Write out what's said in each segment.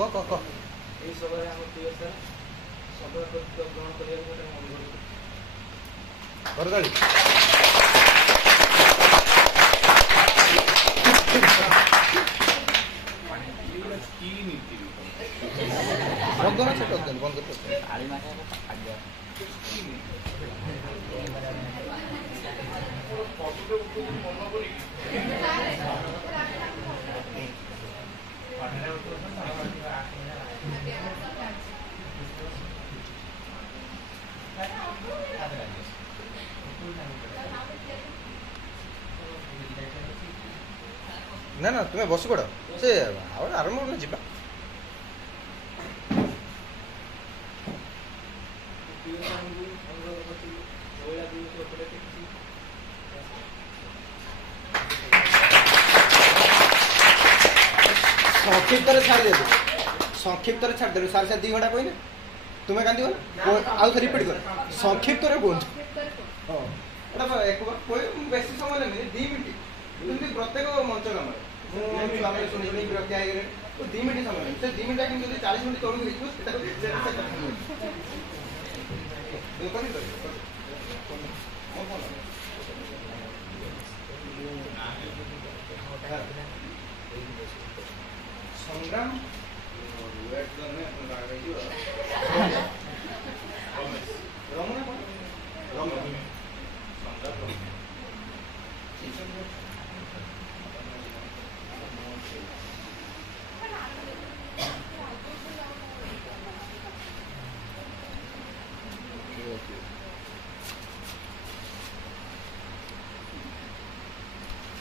क क क এই সভায় আমার প্রিয় স্যার সভাপতিত্ব গ্রহণ করিবার জন্য অনুরোধ করতালি কি নীতি বন্ধ আছে করতালি বন্ধ করতে আড়ি মাসে খাদ্য ନା ନା ତୁମେ ବସି ପଡ଼ ସେ ଆରମ୍ଭ କଲେ ଯିବା ପ୍ରିୟ ସ୍ୟାରଙ୍କୁ ଅନୁରୋଧ କରିଥିଲି ମହିଳା ଦିବସ ଉପରେ କିଛି ସଂକ୍ଷିପ୍ତରେ ଛାଡ଼ିଦେଲୁ ସଂକ୍ଷିପ୍ତରେ ଛାଡ଼ିଦେଲୁ ସାର୍ ସାର୍ 2 ଘଣ୍ଟା କହିଲେ ତୁମେ କାନ୍ଦିବ ନା ଆଉ ଥରେ ରିପିଟ୍ କର ସଂକ୍ଷିପ୍ତରେ କୁହନ୍ତୁ ହଁ ଏଇଟା ଏକ ବେଶୀ ସମୟ ନେବି 2 ମିନିଟ୍ ଯେମିତି ପ୍ରତ୍ୟେକ ମଞ୍ଚ କାମରେ ମୁଁ ଆମେ ଶୁଣିକି ବିରକ୍ତି ହେଇଗଲେ 2 ମିନିଟ୍ ସମୟ ନେବି ସେ 2 ମିନିଟ୍ କିନ୍ତୁ ଯଦି 40 ମିନିଟ୍ ତଳକୁ ହେଇଯିବ ସଂଗ୍ରାମ ରମଣା କଣ ରମଣା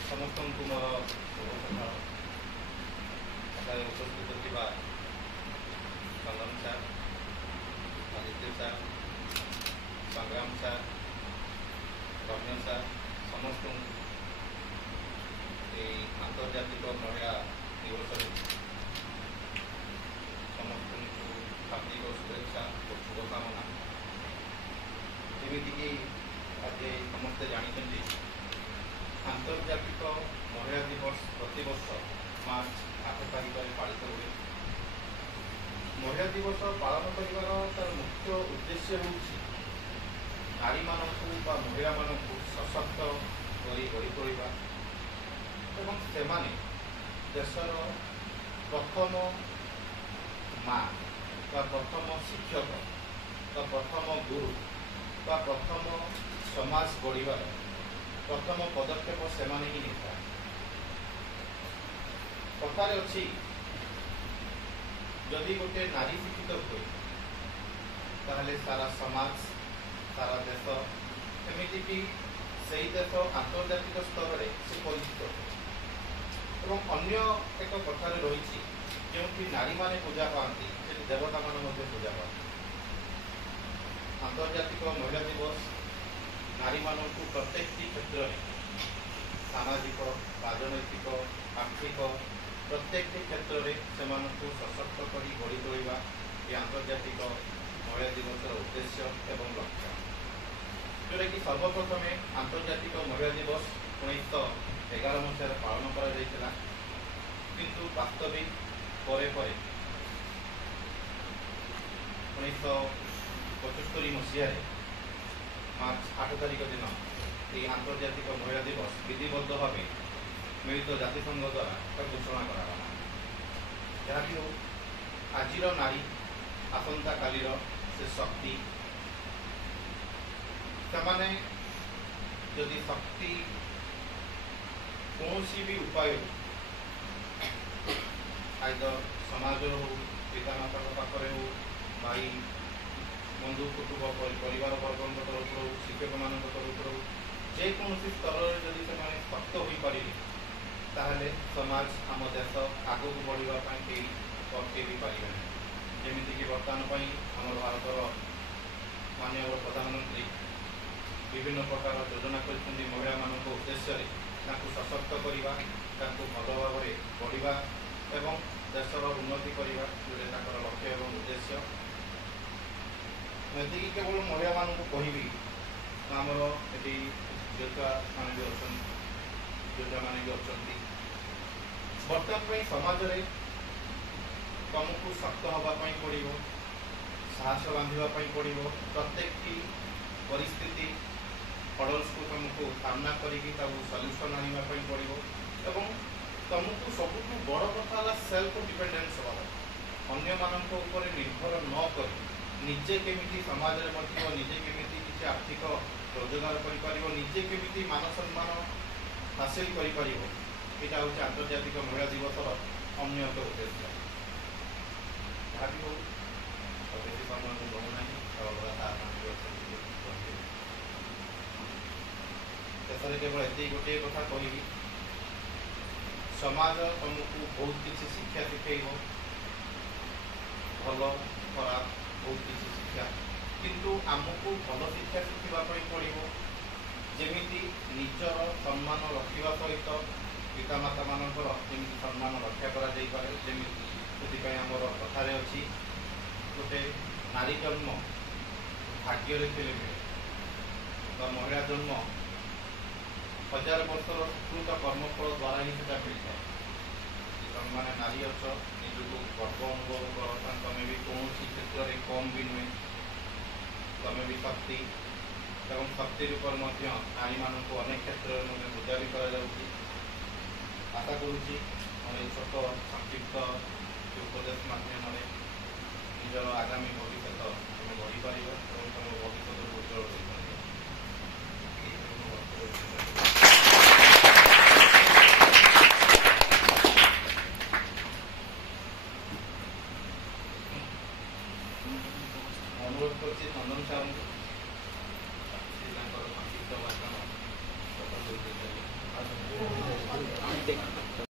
ସମସ୍ତଙ୍କୁ ମୋର ଶୁଭ ସକାଳ ଏଠାରେ ଉପସ୍ଥିତ ଥିବା ସଂଗ୍ରାମ ସାର୍ ଆଦିତ୍ୟ ସାର୍ ସଂଗ୍ରାମ ସାର୍ ରମ୍ୟ ସାର୍ ସମସ୍ତଙ୍କୁ ଏହି ଆନ୍ତର୍ଜାତିକ ମହିଳା ଦିବସରେ ସମସ୍ତଙ୍କୁ ହାର୍ଦ୍ଦିକ ଶୁଭେଚ୍ଛା ଓ ଶୁଭକାମନା ଯେମିତିକି ଆଜି ସମସ୍ତେ ଜାଣିଛନ୍ତି ଆନ୍ତର୍ଜାତିକ ମହିଳା ଦିବସ ପ୍ରତିବର୍ଷ ମାର୍ଚ୍ଚ 8 ତାରିଖରେ ପାଳିତ ହୁଏ। ମହିଳା ଦିବସ ପାଳନ କରିବାର ତାର ମୁଖ୍ୟ ଉଦ୍ଦେଶ୍ୟ ହେଉଛି ନାରୀମାନଙ୍କୁ ବା ମହିଳାମାନଙ୍କୁ ସଶକ୍ତ କରି ଗଢ଼ି ତୋଳିବା ଏବଂ ସେମାନେ ଦେଶର ପ୍ରଥମ ମା ବା ପ୍ରଥମ ଶିକ୍ଷକ ବା ପ୍ରଥମ ଗୁରୁ ବା ପ୍ରଥମ ସମାଜ ଗଢ଼ିବାର ପ୍ରଥମ ପଦକ୍ଷେପ ସେମାନେ ହିଁ ନେଇଥାନ୍ତି। କଥାରେ ଅଛି ଯଦି ଗୋଟେ ନାରୀ ଶିକ୍ଷିତ ହୁଏ ତାହେଲେ ସାରା ସମାଜ ସାରା ଦେଶ ଏମିତିକି ସେହି ଦେଶ ଆନ୍ତର୍ଜାତିକ ସ୍ତରରେ ସେ ପରିଚିତ ହୁଏ ଏବଂ ଅନ୍ୟ ଏକ କଥାରେ ରହିଛି ଯେଉଁଠି ନାରୀମାନେ ପୂଜା ପାଆନ୍ତି ସେଠି ଦେବତାମାନେ ମଧ୍ୟ ପୂଜା ପାଆନ୍ତି। ଆନ୍ତର୍ଜାତିକ ମହିଳା ଦିବସ ନାରୀମାନଙ୍କୁ ପ୍ରତ୍ୟେକଟି କ୍ଷେତ୍ରରେ ସାମାଜିକ ରାଜନୈତିକ ଆର୍ଥିକ ପ୍ରତ୍ୟେକଟି କ୍ଷେତ୍ରରେ ସେମାନଙ୍କୁ ସଶକ୍ତ କରି ଗଢ଼ି ତୋଳିବା ଏ ଆନ୍ତର୍ଜାତିକ ମହିଳା ଦିବସର ଉଦ୍ଦେଶ୍ୟ ଏବଂ ଲକ୍ଷ୍ୟ ଯେଉଁଟାକି ସର୍ବପ୍ରଥମେ ଆନ୍ତର୍ଜାତିକ ମହିଳା ଦିବସ 1911 ମସିହାରେ ପାଳନ କରାଯାଇଥିଲା କିନ୍ତୁ ବାସ୍ତବିକ ପରେ ପରେ 1975 ମସିହାରେ ମାର୍ଚ୍ଚ 8 ତାରିଖ ଦିନ ଏହି ଆନ୍ତର୍ଜାତିକ ମହିଳା ଦିବସ ବିଧିବଦ୍ଧ ଭାବେ ମିଳିତ ଜାତିସଂଘ ଦ୍ୱାରା ତାକୁ ଘୋଷଣା କରାଗଲା। ଯାହାକି ହେଉ ଆଜିର ନାରୀ ଆସନ୍ତାକାଲିର ସେ ଶକ୍ତି ସେମାନେ ଯଦି ଶକ୍ତି କୌଣସି ବି ଉପାୟରୁ ଆଇଦର ସମାଜର ହେଉ ପିତାମାତାଙ୍କ ପାଖରେ ହେଉ ଭାଇ ବନ୍ଧୁ କୁଟୁମ୍ବ ପରିବାର ବର୍ଗଙ୍କ ତରଫରୁ ହେଉ ଶିକ୍ଷକମାନଙ୍କ ତରଫରୁ ହେଉ ଯେକୌଣସି ସ୍ତରରେ ଯଦି ସେମାନେ ଶକ୍ତ ହୋଇପାରିବେ ତାହେଲେ ସମାଜ ଆମ ଦେଶ ଆଗକୁ ବଢ଼ିବା ପାଇଁ କେହି ଅଟକେଇ ବି ପାରିବେ ନାହିଁ। ଯେମିତିକି ବର୍ତ୍ତମାନ ପାଇଁ ଆମର ଭାରତର ମାନ୍ୟବର ପ୍ରଧାନମନ୍ତ୍ରୀ ବିଭିନ୍ନ ପ୍ରକାର ଯୋଜନା କରିଛନ୍ତି ମହିଳାମାନଙ୍କ ଉଦ୍ଦେଶ୍ୟରେ ତାଙ୍କୁ ସଶକ୍ତ କରିବା ତାଙ୍କୁ ଭଲ ଭାବରେ ବଢ଼ିବା ଏବଂ ଦେଶର ଉନ୍ନତି କରିବା ଯେଉଁଟା ତାଙ୍କର ଲକ୍ଷ୍ୟ ଏବଂ ଉଦ୍ଦେଶ୍ୟ। ଏତିକି କେବଳ ମହିଳାମାନଙ୍କୁ କହିବି ଆମର ଏଠି ଝିଅଛୁଆମାନେ ବି ଅଛନ୍ତି ଝିଅଛୁଆମାନେ ବି ଅଛନ୍ତି ବର୍ତ୍ତମାନ ପାଇଁ ସମାଜରେ तुमको शक्त हाँवाई पड़ो, साहस बांधापी पड़ो, प्रत्येक परिस्थिति हडल्स को तुमको सामना करके सल्यूशन आने पड़ो एवं तुमको सबुठ बड़ कथा सेल्फ डिपेंडेंस हवा अन्य मानक ऊपर निर्भर न कर निजे केमी समाज में बचो, निजे केमी किसी आर्थिक रोजगार कर निजे केमी मान सम्मान हासिल कर यहाँ हूँ आंतर्जातिक महिला दिवस अन्य एक उद्देश्य। जहाँ भी हो बेसी समय रोना शेष केवल ये गोटे कथा कह समाज तुमको बहुत किसी शिक्षा शिखेब भल खराब बहुत किसी शिक्षा किंतु आमको भल शिक्षा शिखापी पड़ो जमी निजर सम्मान रखा सहित पितामाता मानकर जमी सम्मान रक्षा कराई आमर कथार अच्छी गोटे नारी जन्म भाग्य मिले महिला जन्म 1000 वर्षर सुकृत कर्मफल द्वारा ही सीटा मिलता है। तुम मैंने नारी अच निजक गर्व अनुभव कर तुम भी कौन क्षेत्र में कम भी नुहे तुम भी शक्ति एवं शक्ति रूपर नारी मान अनेक क्षेत्र में पूजा भी करा आशा करुच्ची छोट संक्षिप्त उपदेश माध्यम निजर आगामी भविष्य तुम बढ़ी पार तुम भविष्य उज्जवल हो पार।